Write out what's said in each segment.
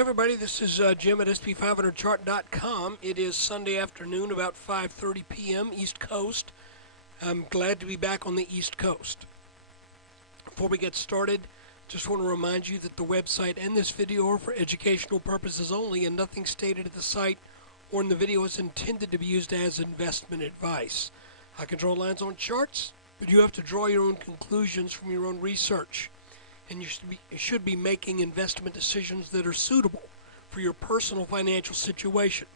Hey everybody, this is Jim at SP500Chart.com. It is Sunday afternoon, about 5:30 p.m. East Coast. I'm glad to be back on the East Coast. Before we get started, just want to remind you that the website and this video are for educational purposes only, and nothing stated at the site or in the video is intended to be used as investment advice. I can draw lines on charts, but you have to draw your own conclusions from your own research. And you should be making investment decisions that are suitable for your personal financial situation.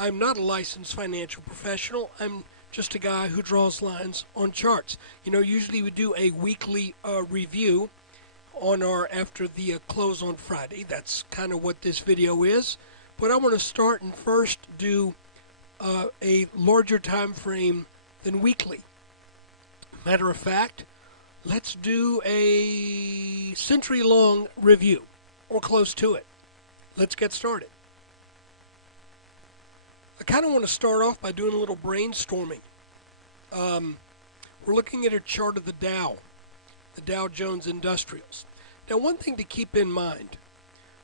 I'm not a licensed financial professional. I'm just a guy who draws lines on charts. Usually we do a weekly review on after the close on Friday. That's kind of what this video is. But I want to start and first do a larger time frame than weekly. Matter of fact, let's do a century-long review, or close to it. Let's get started. I kind of want to start off by doing a little brainstorming. We're looking at a chart of the Dow Jones Industrials. Now, one thing to keep in mind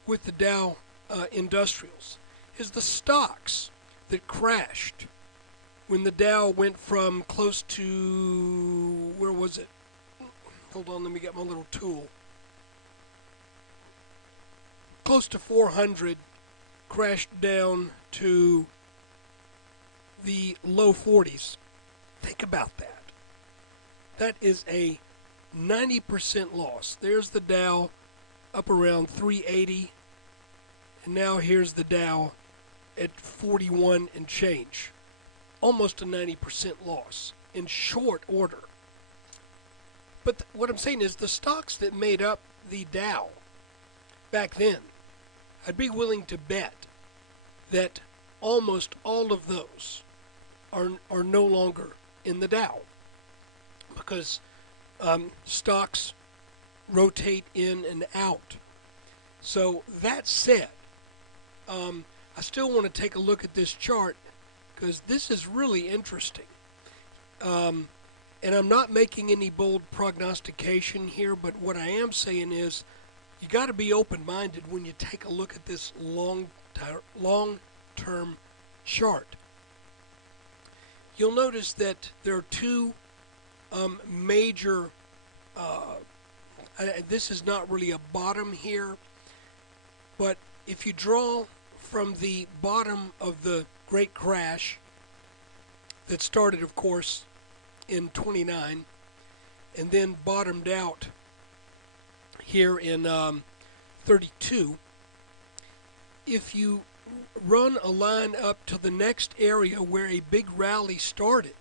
with the Dow Industrials is the stocks that crashed when the Dow went from close to, where was it? Hold on, let me get my little tool. Close to 400, crashed down to the low 40s. Think about that. That is a 90% loss. There's the Dow up around 380, and now here's the Dow at 41 and change. Almost a 90% loss in short order. But what I'm saying is the stocks that made up the Dow back then, I'd be willing to bet that almost all of those are no longer in the Dow, because stocks rotate in and out. So that said, I still want to take a look at this chart because this is really interesting. And I'm not making any bold prognostication here, but what I am saying is you got to be open-minded when you take a look at this long-term chart. You'll notice that there are two major, this is not really a bottom here, but if you draw from the bottom of the Great Crash that started, of course, in 29 and then bottomed out here in 32, if you run a line up to the next area where a big rally started,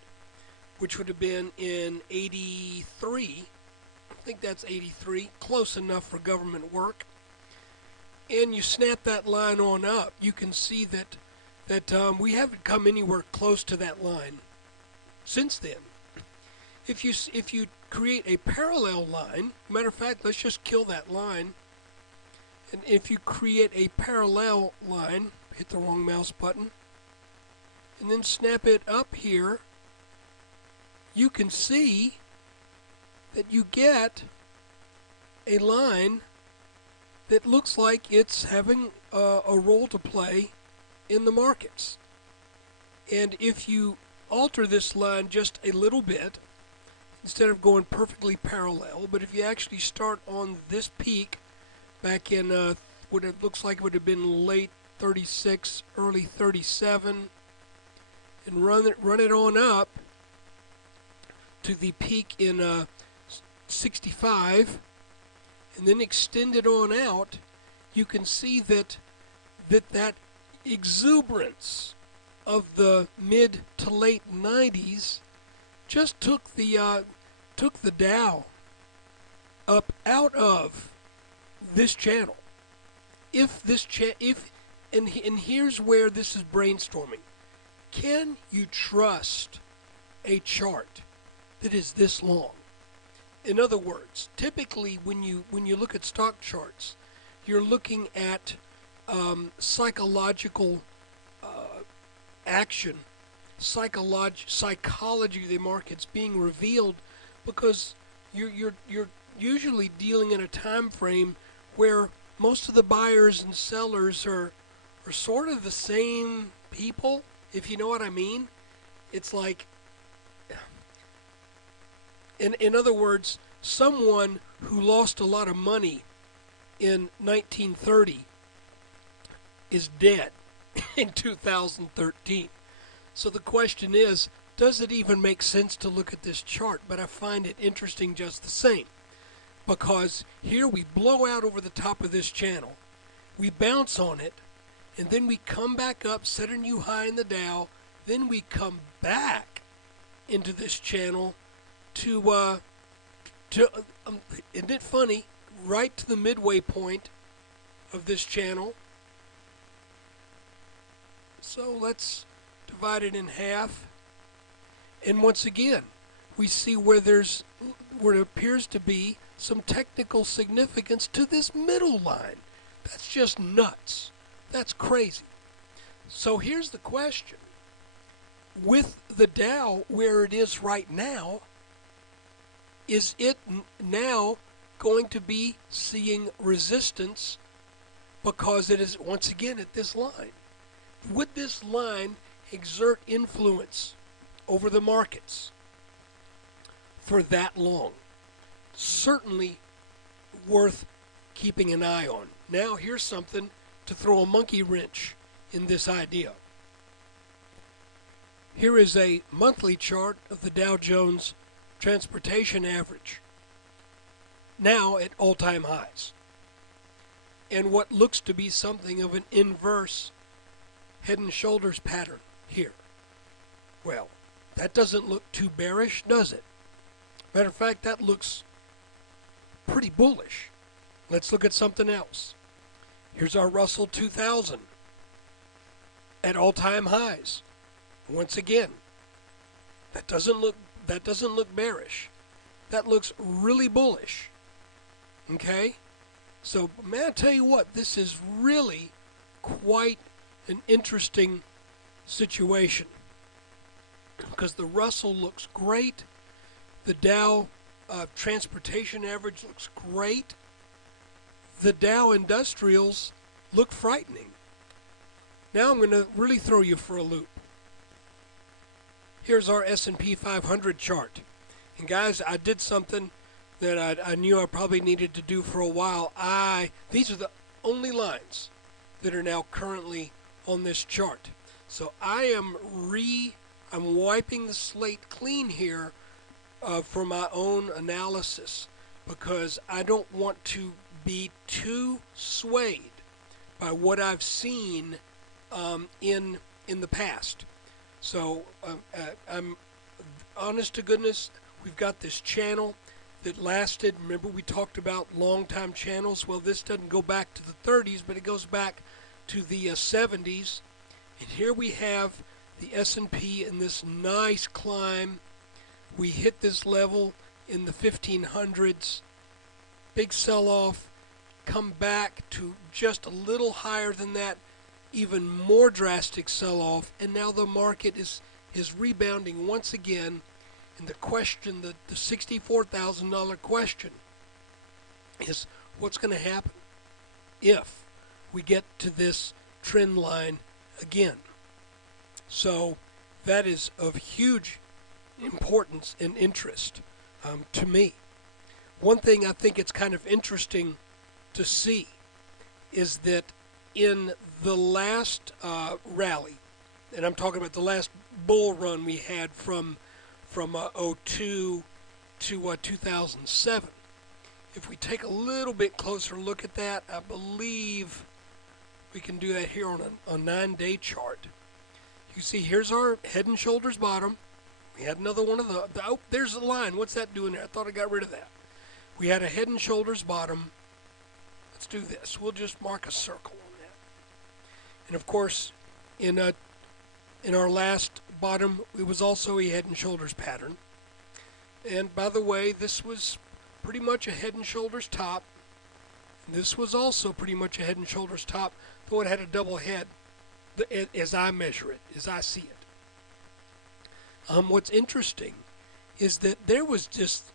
which would have been in 83, I think that's 83, close enough for government work, and you snap that line on up, you can see that we haven't come anywhere close to that line since then. If you create a parallel line, matter of fact, let's just kill that line. And if you create a parallel line, hit the wrong mouse button, and then snap it up here, you can see that you get a line that looks like it's having a role to play in the markets. And if you alter this line just a little bit, instead of going perfectly parallel, but if you actually start on this peak back in what it looks like would have been late 36, early 37, and run it on up to the peak in 65, and then extend it on out, you can see that exuberance of the mid to late 90s just took the Dow up out of this channel. And here's where this is brainstorming. Can you trust a chart that is this long? In other words, typically when you look at stock charts, you're looking at psychological action, psychology of the markets being revealed, because you're usually dealing in a time frame where most of the buyers and sellers are sort of the same people, if you know what I mean. It's like, in other words, someone who lost a lot of money in 1930 is dead in 2013. So the question is, does it even make sense to look at this chart? But I find it interesting just the same, because here we blow out over the top of this channel, we bounce on it, and then we come back up, set a new high in the Dow, then we come back into this channel to isn't it funny, right to the midway point of this channel. So let's divide it in half, and once again we see where it appears to be some technical significance to this middle line. That's just nuts. That's crazy. So here's the question. With the Dow where it is right now, is it now going to be seeing resistance because it is once again at this line? Would this line exert influence over the markets for that long? Certainly worth keeping an eye on. Now here's something to throw a monkey wrench in this idea. Here is a monthly chart of the Dow Jones Transportation Average, now at all-time highs, and what looks to be something of an inverse head and shoulders pattern here. Well, that doesn't look too bearish, does it? Matter of fact, that looks pretty bullish. Let's look at something else. Here's our Russell 2000 at all-time highs. Once again, that doesn't look bearish. That looks really bullish. Okay? So, man, I tell you what, this is really quite an interesting situation, because the Russell looks great. The Dow Transportation Average looks great. The Dow Industrials look frightening. Now I'm going to really throw you for a loop. Here's our SP500 chart. And guys, I did something that I knew I probably needed to do for a while. These are the only lines that are now currently on this chart. So I'm wiping the slate clean here for my own analysis, because I don't want to be too swayed by what I've seen in the past. So I'm honest to goodness, we've got this channel that lasted. Remember, we talked about long time channels. Well, this doesn't go back to the 30s, but it goes back to the 70s. And here we have the S&P in this nice climb. We hit this level in the 1500s. Big sell-off. Come back to just a little higher than that. Even more drastic sell-off, and now the market is rebounding once again. And the question, the $64,000 question, is what's going to happen if we get to this trend line again? So that is of huge importance and interest to me. One thing I think it's kind of interesting to see is that in the last rally, and I'm talking about the last bull run we had from 02 to 2007, if we take a little bit closer look at that, I believe we can do that here on a 9-day chart. You see, here's our head and shoulders bottom. We had another one of oh, there's the line. What's that doing there? I thought I got rid of that. We had a head and shoulders bottom. Let's do this. We'll just mark a circle on that. And of course, in our last bottom, it was also a head and shoulders pattern. And by the way, this was pretty much a head and shoulders top. And this was also pretty much a head and shoulders top, though it had a double head, as I measure it, as I see it. What's interesting is that there was just,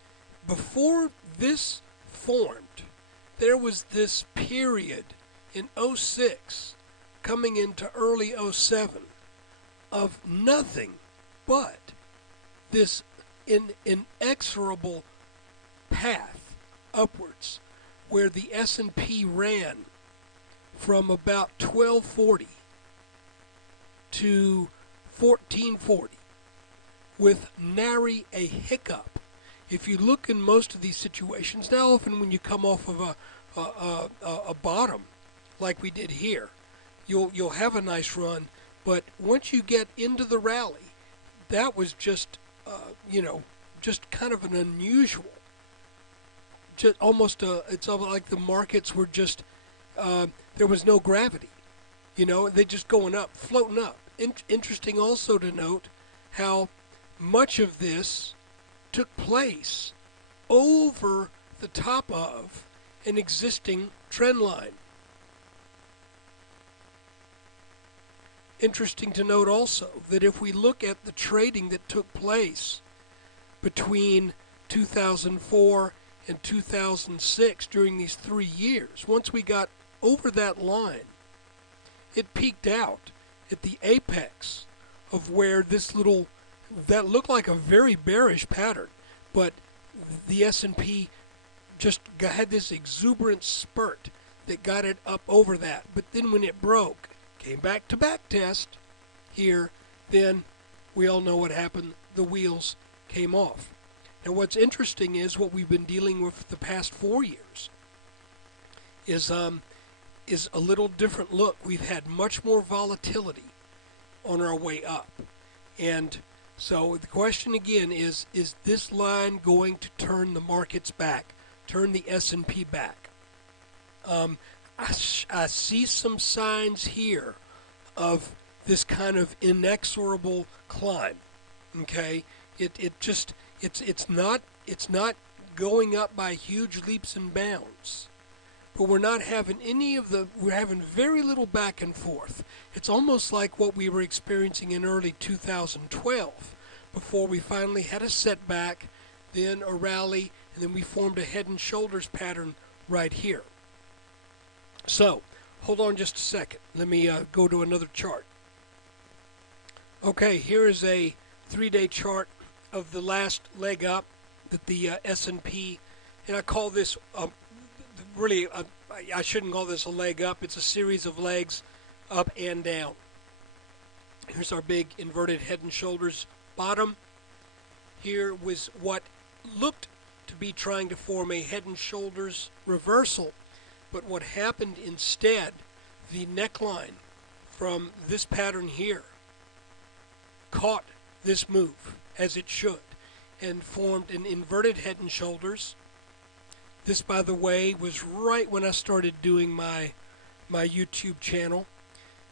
before this formed, there was this period in '06 coming into early '07 of nothing but this inexorable path upwards, where the S&P ran from about 1240 to 1440 with nary a hiccup. If you look in most of these situations, now often when you come off of a bottom like we did here, you'll have a nice run, but once you get into the rally, that was just just kind of an unusual, just almost it's almost like the markets were just there was no gravity, they just going up, floating up. Interesting also to note how much of this took place over the top of an existing trend line. Interesting to note also that if we look at the trading that took place between 2004 and 2006 during these 3 years, once we got over that line, it peaked out at the apex of where that looked like a very bearish pattern, but the S&P just had this exuberant spurt that got it up over that. But then when it broke, came back to back test here, then we all know what happened. The wheels came off. Now what's interesting is what we've been dealing with the past 4 years is a little different look. We've had much more volatility on our way up. And so the question again is this line going to turn the markets back, turn the S&P back? I see some signs here of this kind of inexorable climb. Okay, it's not going up by huge leaps and bounds, but we're not having we're having very little back and forth. It's almost like what we were experiencing in early 2012 before we finally had a setback, then a rally, and then we formed a head and shoulders pattern right here. So, hold on just a second. Let me go to another chart. Okay, here is a 3-day chart of the last leg up that the S&P, and I call this really, I shouldn't call this a leg up. It's a series of legs up and down. Here's our big inverted head and shoulders bottom. Here was what looked to be trying to form a head and shoulders reversal. But what happened instead, the neckline from this pattern here caught this move as it should and formed an inverted head and shoulders. This, by the way, was right when I started doing my YouTube channel.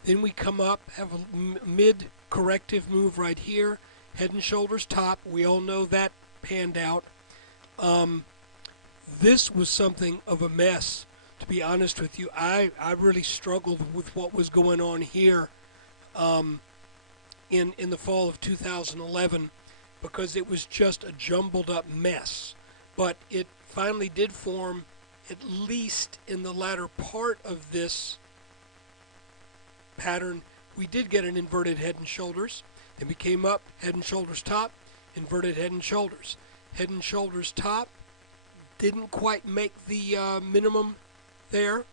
Then we come up, have a mid-corrective move right here, head and shoulders top. We all know that panned out. This was something of a mess. To be honest with you, I really struggled with what was going on here in the fall of 2011 because it was just a jumbled up mess. But it finally did form, at least in the latter part of this pattern, we did get an inverted head and shoulders. Then we came up, head and shoulders top, inverted head and shoulders. Head and shoulders top didn't quite make the minimum there.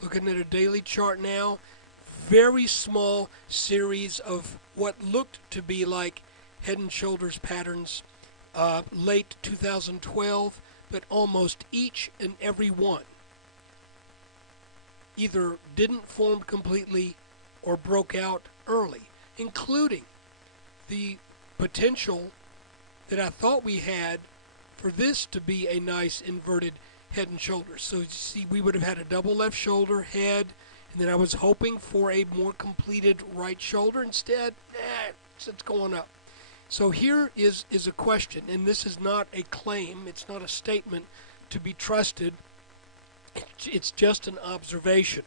Looking at a daily chart now, very small series of what looked to be like head and shoulders patterns late 2012, but almost each and every one either didn't form completely or broke out early, including the potential that I thought we had for this to be a nice inverted head and shoulders. So you see, we would have had a double left shoulder, head, and then I was hoping for a more completed right shoulder. Instead, it's going up. So here is a question, and this is not a claim, it's not a statement to be trusted, it's just an observation.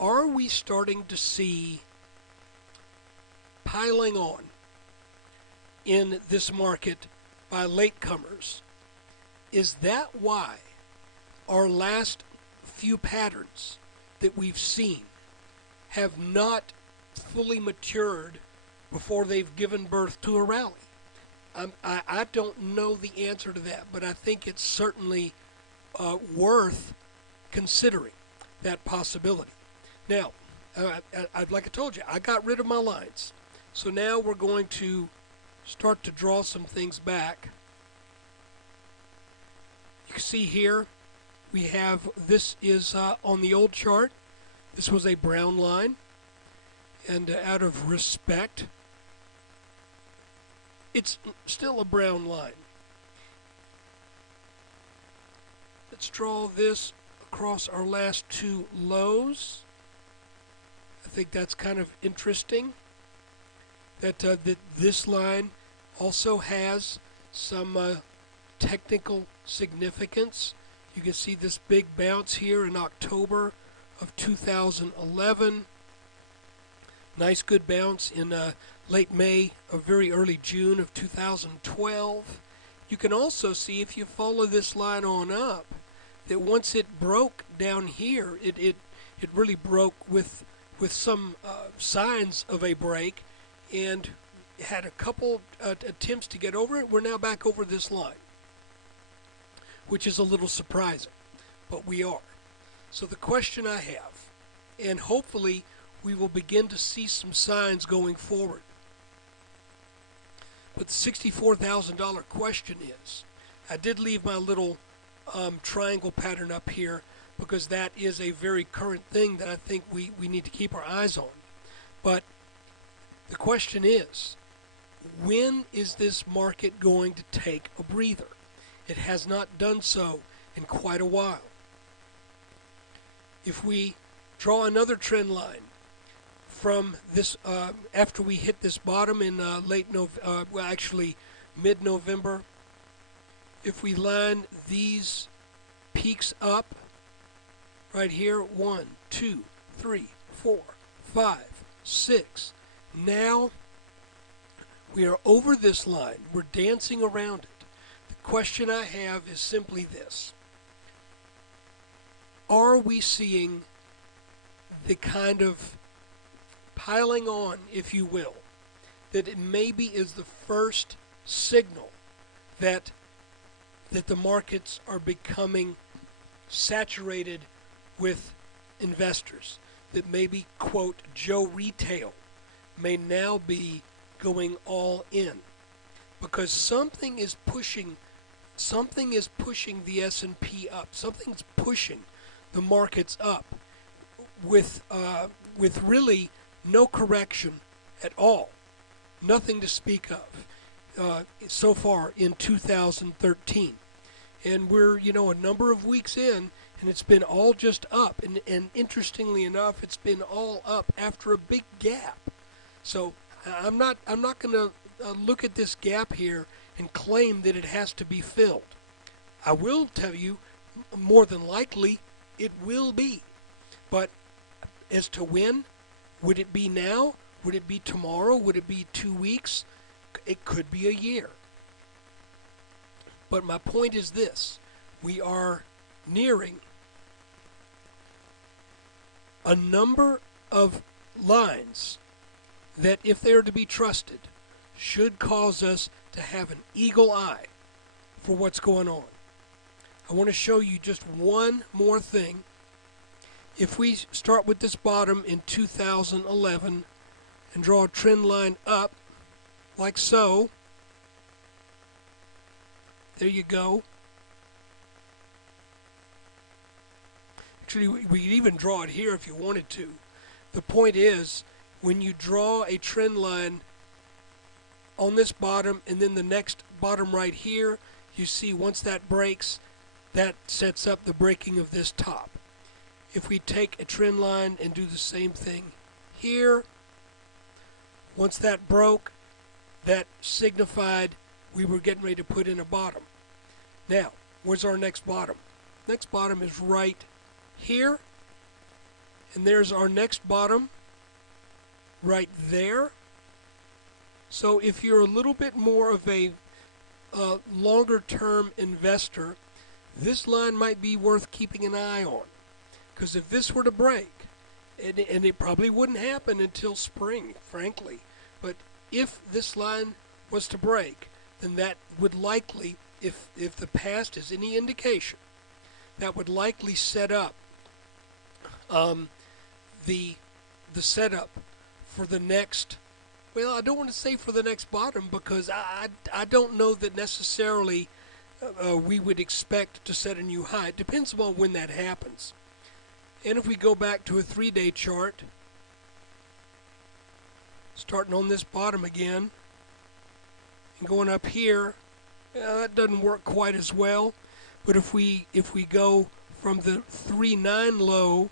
Are we starting to see piling on in this market by latecomers Is that why our last few patterns that we've seen have not fully matured before they've given birth to a rally? I don't know the answer to that, but I think it's certainly worth considering that possibility. Now, like I told you, I got rid of my lines. So now we're going to start to draw some things back. You can see here we have, this is on the old chart. This was a brown line. And out of respect, it's still a brown line. Let's draw this across our last two lows. I think that's kind of interesting that, that this line also has some technical significance. You can see this big bounce here in October of 2011. Nice good bounce in late May or very early June of 2012. You can also see, if you follow this line on up, that once it broke down here, it really broke with some signs of a break, and had a couple attempts to get over it. We're now back over this line, which is a little surprising, but we are. So the question I have, and hopefully we will begin to see some signs going forward, but the $64,000 question is, I did leave my little triangle pattern up here because that is a very current thing that I think we need to keep our eyes on. But the question is, when is this market going to take a breather? It has not done so in quite a while. If we draw another trend line from this, after we hit this bottom in mid-November, if we line these peaks up right here, 1, 2, 3, 4, 5, 6. Now we are over this line. We're dancing around it. The question I have is simply this. Are we seeing the kind of piling on, if you will, that it maybe is the first signal that the markets are becoming saturated with investors, that maybe, quote, Joe Retail may now be going all in, because something is pushing the S&P up, something's pushing the markets up with really no correction at all, nothing to speak of so far in 2013. And we're, a number of weeks in, and it's been all just up. And interestingly enough, it's been all up after a big gap. So I'm not going to look at this gap here and claim that it has to be filled. I will tell you, more than likely, it will be. But as to when, would it be now? Would it be tomorrow? Would it be 2 weeks? It could be a year. But my point is this. We are nearing a number of lines that, if they are to be trusted, should cause us to have an eagle eye for what's going on. I want to show you just one more thing. If we start with this bottom in 2011 and draw a trend line up like so, there you go. Actually, we could even draw it here if you wanted to. The point is, when you draw a trend line on this bottom and then the next bottom right here, you see once that breaks, that sets up the breaking of this top. If we take a trend line and do the same thing here, once that broke, that signified we were getting ready to put in a bottom. Now, where's our next bottom? Next bottom is right here, and there's our next bottom right there. So if you're a little bit more of a longer term investor, this line might be worth keeping an eye on. Because if this were to break, and it probably wouldn't happen until spring, frankly, but if this line was to break, then that would likely, if the past is any indication, that would likely set up the setup for the next, well, I don't want to say for the next bottom, because I don't know that necessarily we would expect to set a new high. It depends upon when that happens. And if we go back to a 3-day chart, starting on this bottom again, and going up here, that doesn't work quite as well. But if we go from the 3.9 low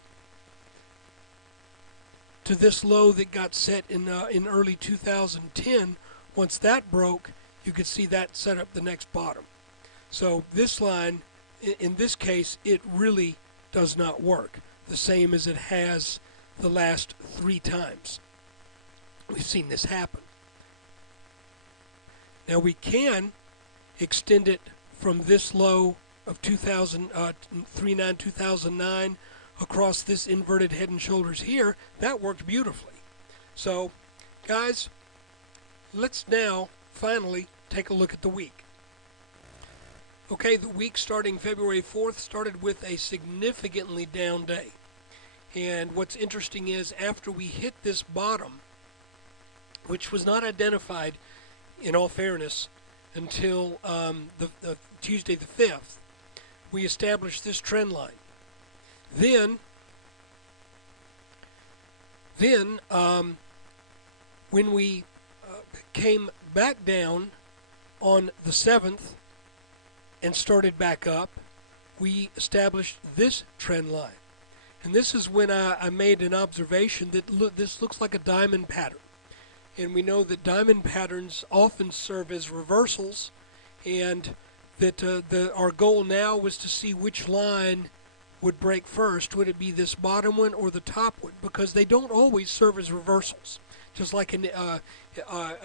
to this low that got set in early 2010, once that broke, you could see that set up the next bottom. So this line, in this case, it really does not work the same as it has the last 3 times. We've seen this happen. Now we can extend it from this low of 2009 across this inverted head and shoulders here. That worked beautifully. So guys, let's now finally take a look at the week. Okay, the week starting February 4th started with a significantly down day. And what's interesting is after we hit this bottom, which was not identified, in all fairness, until the Tuesday the 5th, we established this trend line. Then when we came back down on the 7th and started back up, we established this trend line. And this is when I made an observation that this looks like a diamond pattern. And we know that diamond patterns often serve as reversals, and that our goal now was to see which line would break first. Would it be this bottom one or the top one? Because they don't always serve as reversals, just like a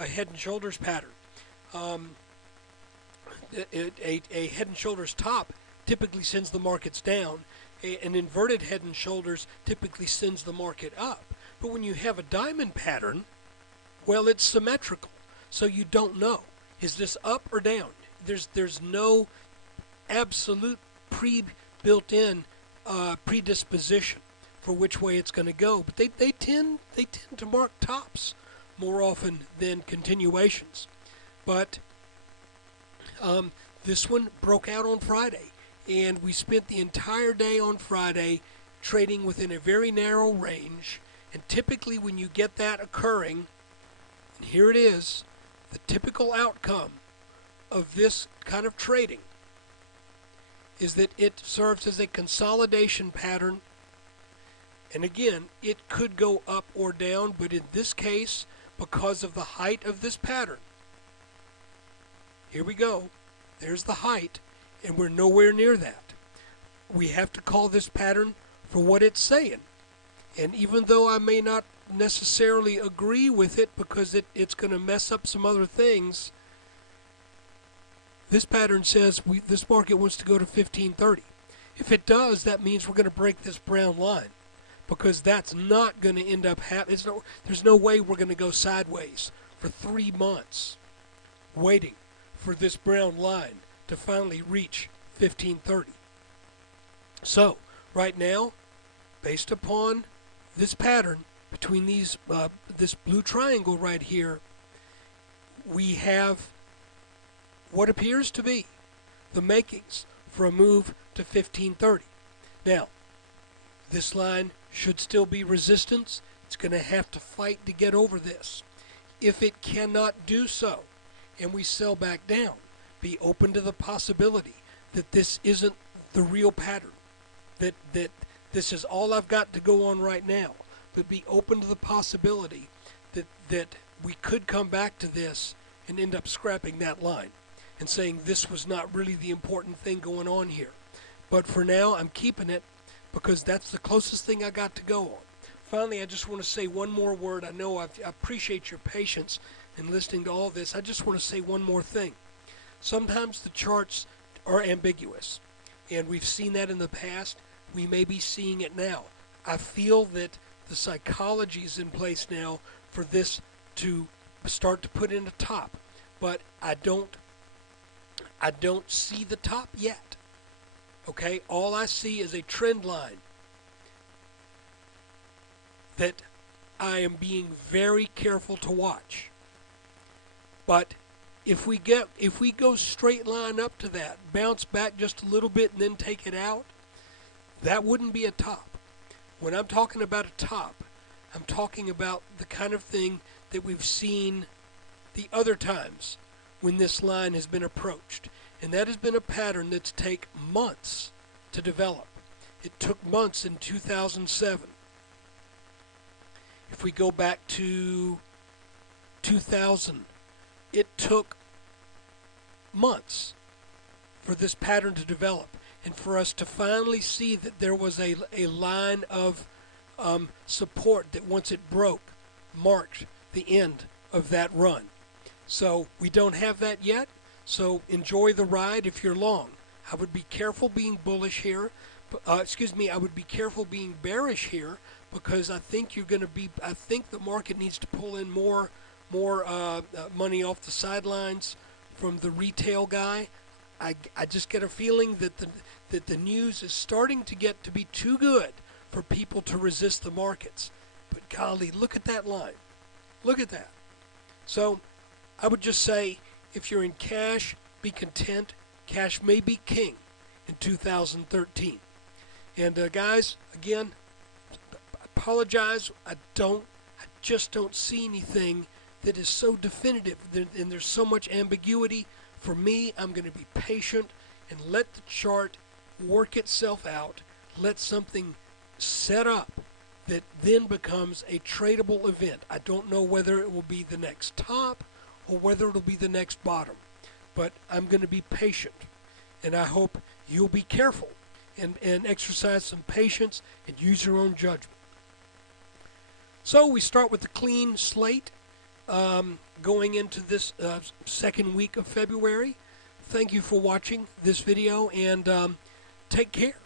head and shoulders pattern. A head and shoulders top typically sends the markets down. An inverted head and shoulders typically sends the market up. But when you have a diamond pattern, well, it's symmetrical, so you don't know. Is this up or down? There's no absolute built-in predisposition for which way it's going to go. But they tend to mark tops more often than continuations. But this one broke out on Friday, and we spent the entire day on Friday trading within a very narrow range. And typically when you get that occurring, and here it is, the typical outcome of this kind of trading is that it serves as a consolidation pattern. And again, it could go up or down, but in this case, because of the height of this pattern, here we go, there's the height, and we're nowhere near that. We have to call this pattern for what it's saying. And even though I may not necessarily agree with it because it's going to mess up some other things, this pattern says this market wants to go to 1530. If it does, that means we're going to break this brown line, because that's not going to end up happening. There's no way we're going to go sideways for 3 months waiting for this brown line to finally reach 1530. So right now, based upon this pattern between these this blue triangle right here, we have what appears to be the makings for a move to 1530. Now, this line should still be resistance. It's going to have to fight to get over this. If it cannot do so, and we sell back down, be open to the possibility that this isn't the real pattern, that this is all I've got to go on right now, but be open to the possibility that we could come back to this and end up scrapping that line and saying this was not really the important thing going on here. But for now, I'm keeping it because that's the closest thing I got to go on. Finally, I just want to say one more word. I know I appreciate your patience in listening to all this. I just want to say one more thing. Sometimes the charts are ambiguous, and we've seen that in the past. We may be seeing it now. I feel that the psychology is in place now for this to start to put in a top, but I don't see the top yet. Okay, all I see is a trend line that I am being very careful to watch. But if we go straight line up to that, bounce back just a little bit and then take it out, that wouldn't be a top. When I'm talking about a top, I'm talking about the kind of thing that we've seen the other times when this line has been approached. And that has been a pattern that's taken months to develop. It took months in 2007. If we go back to 2000, it took months for this pattern to develop and for us to finally see that there was a line of support that once it broke marked the end of that run. So we don't have that yet, so enjoy the ride if you're long. I would be careful being bullish here. I would be careful being bearish here, because I think the market needs to pull in more money off the sidelines from the retail guy. I just get a feeling that the news is starting to get to be too good for people to resist the markets. But golly, look at that line. Look at that. So I would just say, if you're in cash, be content. Cash may be king in 2013. And guys, again, apologize. I just don't see anything that is so definitive, and there's so much ambiguity. For me, I'm going to be patient and let the chart work itself out. Let something set up that then becomes a tradable event. I don't know whether it will be the next top or whether it'll be the next bottom, but I'm going to be patient, and I hope you'll be careful and exercise some patience and use your own judgment. So we start with the clean slate going into this second week of February. Thank you for watching this video, and take care.